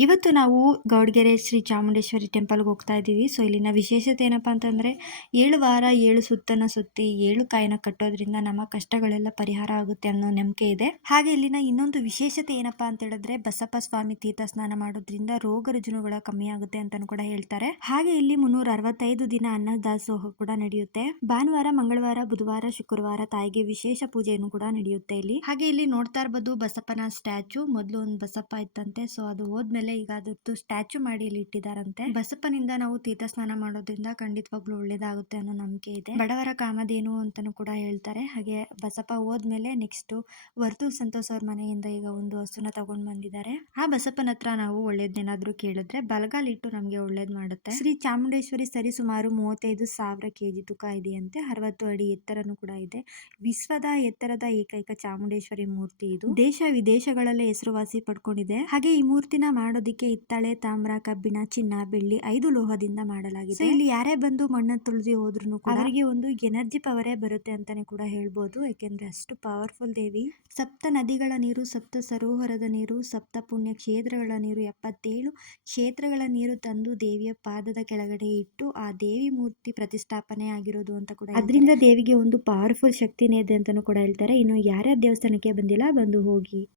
ಇವತ್ತು ನಾವು ಗೌಡ್ಗೆರೆ ಶ್ರೀ ಚಾಮುಂಡೇಶ್ವರಿ ಟೆಂಪಲ್ಗೆ ಹೋಗ್ತಾ ಇದ್ದೀವಿ. ಸೊ ಇಲ್ಲಿನ ವಿಶೇಷತೆ ಏನಪ್ಪಾ ಅಂತಂದ್ರೆ 7 ವಾರ 7 ಸುತ್ತನ್ನ ಸುತ್ತಿ 7 ಕಾಯಿನ ಕಟ್ಟೋದ್ರಿಂದ ನಮ್ಮ ಕಷ್ಟಗಳೆಲ್ಲ ಪರಿಹಾರ ಆಗುತ್ತೆ ಅನ್ನೋ ನಂಬಿಕೆ ಇದೆ. ಹಾಗೆ ಇಲ್ಲಿನ ಇನ್ನೊಂದು ವಿಶೇಷತೆ ಏನಪ್ಪಾ ಅಂತ ಹೇಳಿದ್ರೆ ಬಸಪ್ಪ ಸ್ವಾಮಿ ತೀರ್ಥ ಸ್ನಾನ ಮಾಡೋದ್ರಿಂದ ರೋಗ ರುಜಿನಗಳ ಕಮ್ಮಿ ಆಗುತ್ತೆ ಅಂತಾನು ಕೂಡ ಹೇಳ್ತಾರೆ. ಹಾಗೆ ಇಲ್ಲಿ 365 ದಿನ ಅನ್ನದಾಸೋಹ ಕೂಡ ನಡೆಯುತ್ತೆ. ಭಾನುವಾರ, ಮಂಗಳವಾರ, ಬುಧವಾರ, ಶುಕ್ರವಾರ ತಾಯಿಗೆ ವಿಶೇಷ ಪೂಜೆಯನ್ನು ಕೂಡ ನಡೆಯುತ್ತೆ ಇಲ್ಲಿ. ಹಾಗೆ ಇಲ್ಲಿ ನೋಡ್ತಾ ಇರಬಹುದು ಬಸಪ್ಪನ ಸ್ಟ್ಯಾಚು. ಮೊದಲು ಒಂದು ಬಸಪ್ಪ ಇತ್ತಂತೆ, ಸೊ ಅದು ಹೋದ್ಮೇಲೆ ಈಗ ಅದರದ್ದು ಸ್ಟ್ಯಾಚು ಮಾಡಿ ಇಲ್ಲಿ ಇಟ್ಟಿದಾರಂತೆ. ಬಸಪ್ಪನಿಂದ ನಾವು ತೀರ್ಥ ಸ್ನಾನ ಮಾಡೋದ್ರಿಂದ ಖಂಡಿತವಾಗ್ಲೂ ಒಳ್ಳೇದಾಗುತ್ತೆ ಅನ್ನೋ ನಂಬಿಕೆ ಇದೆ. ಬಡವರ ಕಾಮಧೇನು ಅಂತಾನು ಕೂಡ ಹೇಳ್ತಾರೆ. ಹಾಗೆ ಬಸಪ್ಪ ಹೋದ್ಮೇಲೆ ನೆಕ್ಸ್ಟ್ ವರ್ತೂರ್ ಸಂತೋಷ್ ಅವ್ರ ಮನೆಯಿಂದ ಈಗ ಒಂದು ಹಸುನ ತಗೊಂಡ್ ಬಂದಿದ್ದಾರೆ. ಆ ಬಸಪ್ಪನ ಹತ್ರ ನಾವು ಒಳ್ಳೇದೇನಾದ್ರೂ ಕೇಳಿದ್ರೆ ಬಲಗಾಲಿಟ್ಟು ನಮ್ಗೆ ಒಳ್ಳೇದ್ ಮಾಡುತ್ತೆ. ಶ್ರೀ ಚಾಮುಂಡೇಶ್ವರಿ ಸರಿ ಸುಮಾರು 35,000 kg ತೂಕ ಇದೆಯಂತೆ. 60 ಅಡಿ ಎತ್ತರನು ಕೂಡ ಇದೆ. ವಿಶ್ವದ ಎತ್ತರದ ಏಕೈಕ ಚಾಮುಂಡೇಶ್ವರಿ ಮೂರ್ತಿ ಇದು. ದೇಶ ವಿದೇಶಗಳಲ್ಲೇ ಹೆಸರುವಾಸಿ ಪಡ್ಕೊಂಡಿದೆ. ಹಾಗೆ ಈ ಮೂರ್ತಿನ ಮಾಡೋದಿಕ್ಕೆ ಹಿತ್ತಾಳೆ, ತಾಮ್ರ, ಕಬ್ಬಿಣ, ಚಿನ್ನ, ಬೆಳ್ಳಿ 5 ಲೋಹದಿಂದ ಮಾಡಲಾಗಿದೆ. ಇಲ್ಲಿ ಯಾರೇ ಬಂದು ಮಣ್ಣ ತುಳಿದು ಹೋದ್ರು ಕೂಡ ಅವರಿಗೆ ಒಂದು ಎನರ್ಜಿ ಪವರೇ ಬರುತ್ತೆ ಅಂತಾನೆ ಕೂಡ ಹೇಳ್ಬೋದು. ಯಾಕೆಂದ್ರೆ ಅಷ್ಟು ಪವರ್ಫುಲ್ ದೇವಿ. ಸಪ್ತ ನದಿಗಳ ನೀರು, ಸಪ್ತ ಸರೋವರದ ನೀರು, ಸಪ್ತ ಪುಣ್ಯ ಕ್ಷೇತ್ರಗಳ ನೀರು, 77 ಕ್ಷೇತ್ರಗಳ ನೀರು ತಂದು ದೇವಿಯ ಪಾದದ ಕೆಳಗಡೆ ಇಟ್ಟು ಆ ದೇವಿ ಮೂರ್ತಿ ಪ್ರತಿಷ್ಠಾಪನೆ ಆಗಿರೋದು ಅಂತ ಕೂಡ ಅದರಿಂದ ದೇವಿಗೆ ಒಂದು ಪವರ್ಫುಲ್ ಶಕ್ತಿನೇ ಇದೆ ಅಂತಾನು ಕೂಡ ಹೇಳ್ತಾರೆ. ಇನ್ನು ಯಾರ್ಯಾರ ದೇವಸ್ಥಾನಕ್ಕೆ ಬಂದಿಲ್ಲ ಬಂದು ಹೋಗಿ.